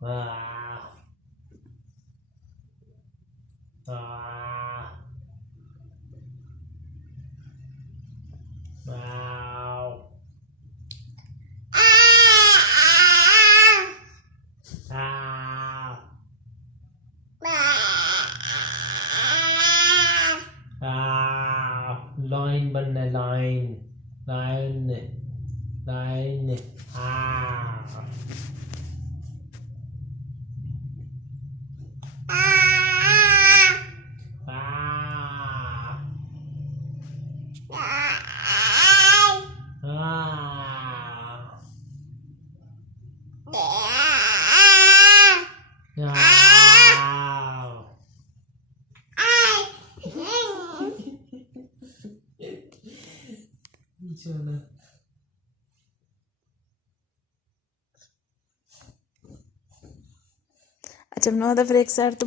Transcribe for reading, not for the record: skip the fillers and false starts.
Ah. Ah. Wow. Ah. Ah. Line बनना है, line. Line. Line. Ah. Ah. Ah. Ah. चलो अच्छा बनाओ तो फिर एक साइड तो